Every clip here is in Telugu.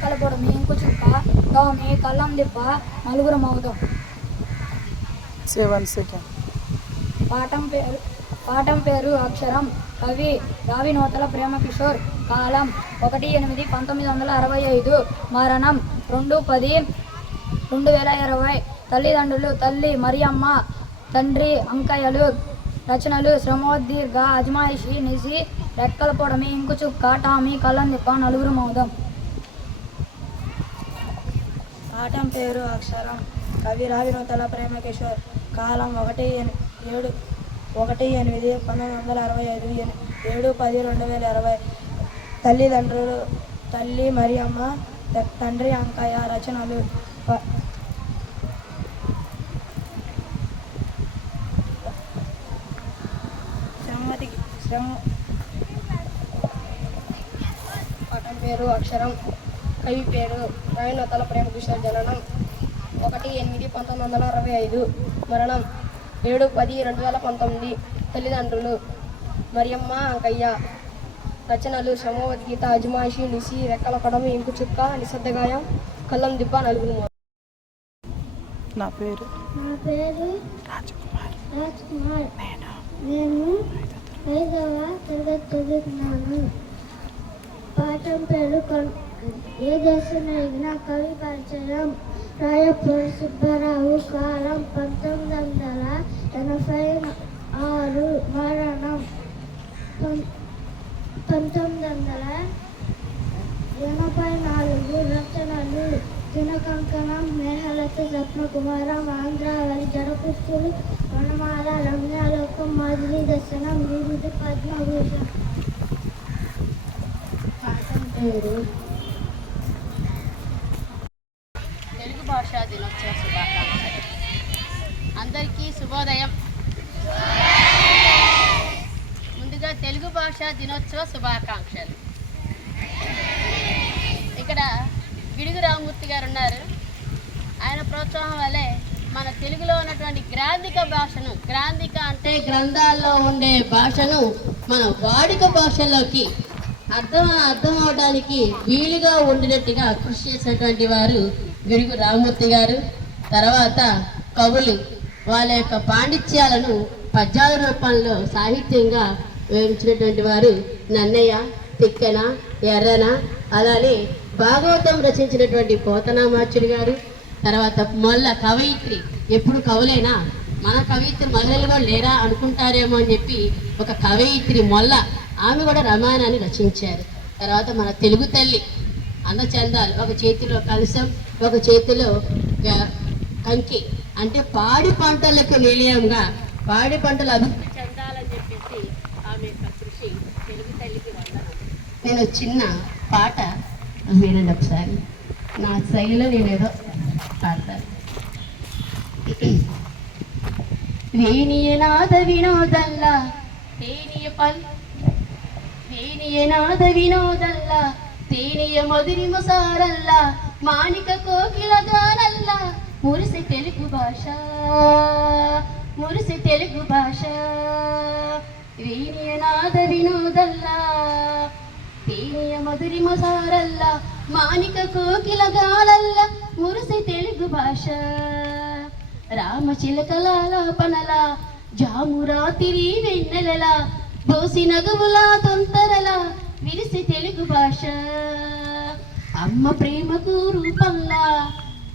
రెక్కలపొడు ఇంకు చుక్క దోమి కళ్ళం దిబ్బ నలుగురం అవుతాం. Seven second. పాఠం పేరు పాఠం పేరు అక్షరం. కవి రావి నూతల ప్రేమ కిషోర్. కాలం ఒకటి ఎనిమిది పంతొమ్మిది వందల అరవై ఐదు. మరణం రెండు పది రెండు వేల ఇరవై. తల్లిదండ్రులు తల్లి మరియమ్మ తండ్రి అంకయ్యలు రచనలు శ్రమోద్దీర్ఘ అజమాయిషి నిసి రెక్కల పొడమి ఇంకు చుక్క టామీ కళ్ళందిప్ప నలుగురు మౌదం పాఠం పేరు అక్షరం. కవి రావినూతల ప్రేమ కిషోర్ కాలం ఒకటి ఏడు ఒకటి ఎనిమిది పంతొమ్మిది వందల అరవై ఐదు ఏడు పది రెండు వేల ఇరవై తల్లిదండ్రులు తల్లి మరియమ్మ త- తండ్రి అంకయ్య రచనలు. ప- శ్రమతి శ్రమ పాఠం పేరు అక్షరం. కవి పేరు రవీనతల ప్రేమకిషోర్ జననం. ఒకటి ఎనిమిది పంతొమ్మిది వందల అరవై ఐదు మరణం. ఏడు పది రెండు వేల పంతొమ్మిది తల్లిదండ్రులు మరియమ్మ అంకయ్య రచనలు శ్రమోద్గీత అజమాయిషి నిసి రెక్కల పడమ ఇంకు చుక్క నిశ్శబ్దగాయం కల్లం దిబ్బ నలుగురు. నా పేరు నా పేరు రాజకుమార్. రాజ్ కుమార్ నేను నేను ఐదవ తరగతి చదువుతున్నాను. పాఠం పేరు కొన్- ఏ దేశం అడిగిన కవి పరిచయం రాయపూడి సుబ్బారావు కాలం పంతొమ్మిది వందల ఎనభై ఆరు మరణం పం- పంతొమ్మిది వందల ఎనభై నాలుగు రచనలు దినకంకణం మేహలత స్వప్నకుమారం ఆంధ్రావళి జడపుస్తులు వనమాల రమ్యాలోకం మాధురి దర్శనం వివిధ పద్మభూషణ్ పాఠం పేరు శుభోదయం ముందుగా తెలుగు భాష దినోత్సవ శుభాకాంక్షలు. ఇక్కడ గిడుగు రామమూర్తి గారు ఉన్నారు. ఆయన ప్రోత్సాహం వల్లే మన తెలుగులో ఉన్నటువంటి గ్రాంధిక భాషను గ్రాంధిక అంటే గ్రంథాల్లో ఉండే భాషను మన వాడుక భాషలోకి అర్థం అర్థం అవడానికి వీలుగా ఉండినట్టుగా కృషి చేసినటువంటి వారు గిడుగు రామమూర్తి గారు. తర్వాత కవులు వాళ్ళ యొక్క పాండిత్యాలను పద్యాల రూపంలో సాహిత్యంగా వివరించినటువంటి వారు నన్నయ్య తిక్కన ఎర్రన అలానే భాగవతం రచించినటువంటి పోతనామాచుడి గారు తర్వాత మొల్ల కవయిత్రి. ఎప్పుడు కవులేనా మన కవయిత్రి మల్లెలు కూడా లేరా అనుకుంటారేమో అని చెప్పి ఒక కవయిత్రి మొల్ల ఆమె కూడా రామాయణాన్ని రచించారు. తర్వాత మన తెలుగు తల్లి అందచందాలు ఒక చేతిలో కలసం ఒక చేతిలో కంకి. అంటే పాడి పంటలకు నిలయంగా పాడి పంటలు అభివృద్ధి చెందాలని చెప్పేసి ఆమె కృషి తెలుగు తల్లికి నేను చిన్న పాట వినండి ఒకసారి. నా శైలిలో నేను ఏదో పాడతాను వేణియనాద వినోదల్ల తేనియ పల్ వేణియనాద వినోదల్ల తేనియ మధురి ముసారల్ల మాణిక కోకిల గానల్ల మురిసి తెలుగు భాష మురిసి తెలుగు భాష వేణియనాద వినోదల్ల తేనియ మధురి ముసారల్ల మాణిక కోకిల గానల్ల మురిసి తెలుగు భాష రామచిలకలాపనల జామురాతిరి వెన్నెలల దోసి నగువుల తొంతరల విరిసి తెలుగు భాష అమ్మ ప్రేమకు రూపంలా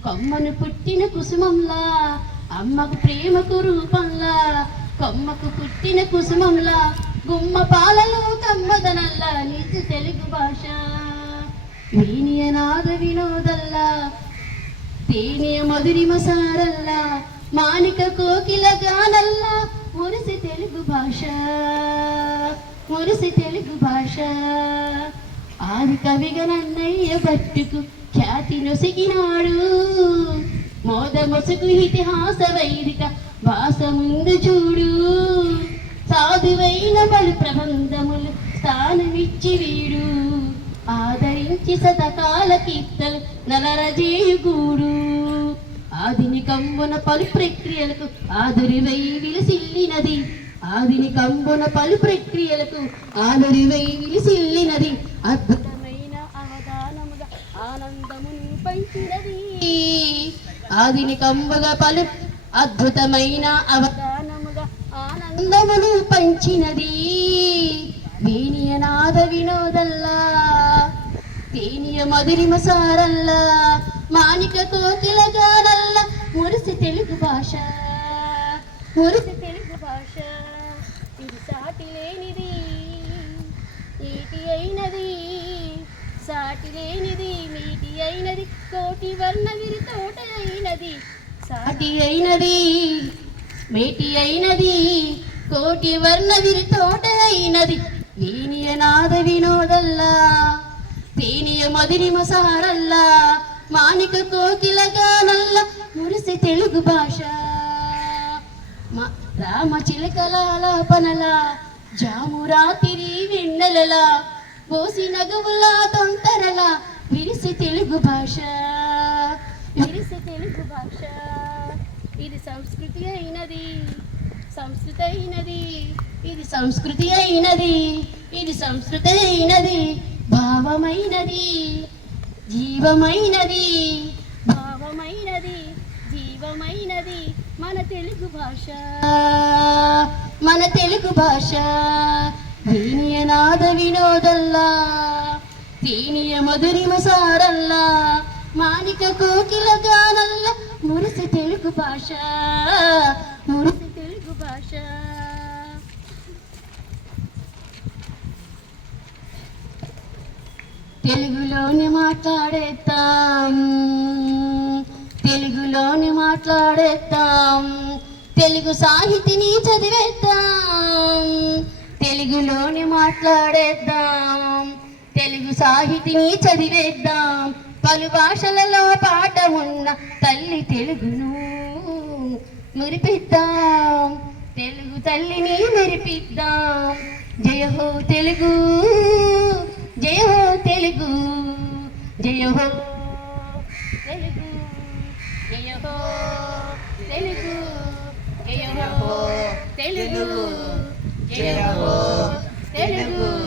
కొమ్మను పుట్టిన కుసుమంలా అమ్మకు ప్రేమకు రూపంలా కొమ్మకు పుట్టిన కుసుమంలా గుమ్మ పాలలో కమ్మదనల్లా నిజ తెలుగు భాష. వీనియనాద వినోదల్లా తేనియ మధురిమ సారల్లా మానిక కోకిల గానల్లా మురిసి తెలుగు భాష. మురిసి తెలుగు భాష. ఆది కవిగా నన్నయ్య బట్టుకు ఖ్యాతి నొసిగినాడు. మోద మొసుకు ఇతిహాస వైదిక భాష ముందు చూడు. సాధువైన పలు ప్రబంధములు స్థానమిచ్చి వీడు. ఆదరించి శతకాల కీర్తలు నలరజేయుగూడు. ఆధునికంబున పలు ప్రక్రియలకు ఆదురివై ఆధుని కంబున పలు ప్రక్రియలకు ఆదురివై విలసిల్లినది. అద్భుత అవధానముగా ఆనందమును పంచినది ఆధునికంబుగా పలు అద్భుతమైన అవధానముగా ఆనందమును పంచినది. వీనియనాద వినోదల్లా తేనియ మధురిమ సారల్లా మాణిక కోకిల గానల్ల మురిసి తెలుగు భాష మురిసి తెలుగు భాష. ఇది సాటి లేనిది నీటి అయినది. సాటి లేనిది మీటి అయినది కోటి వర్ణ విరి తోట అయినది సాటి అయినది మేటి అయినది కోటి వర్ణ విరి తోట అయినది వీనియ నాద వినోదల్లా తేనియ మదిరిమ మసారల్లా మానిక కోకిల గానల్ల మురిసి తెలుగు భాష. మ- రామ చిలకల పనల జాము రాతిరి పోసి నగువుల తొంతరల విరిసి తెలుగు భాష. విరిసి తెలుగు భాష. ఇది సంస్కృతి అయినది. సంస్కృతి అయినది. ఇది సంస్కృతి అయినది. ఇది సంస్కృతి అయినది. భావమైనది. జీవమైనది. భావమైనది. జీవమైనది. మన తెలుగు భాష. మన తెలుగు భాష. దీనియ నాద వినోదల్లా దీనియ మధురిమ సారల్లా మానిక కోకిల గానల్ల మురిసి తెలుగు భాష మురిసి తెలుగు భాష. తెలుగులోనే మాట్లాడేద్దాం తెలుగులోనే మాట్లాడేద్దాం తెలుగు సాహితిని చదివేద్దాం తెలుగులోనే మాట్లాడేద్దాం. తెలుగు సాహితిని చదివేద్దాం. పలు భాషలలో పాట ఉన్న తల్లి తెలుగును మురిపిద్దాం. తెలుగు తల్లిని మెరిపిద్దాం. జయ హో తెలుగు జయ హో తెలుగు జయ హో తెలుగు జయ హో తెలుగు జయ హో తెలుగు. జయ హో తెలుగు ధన్యవాదాలు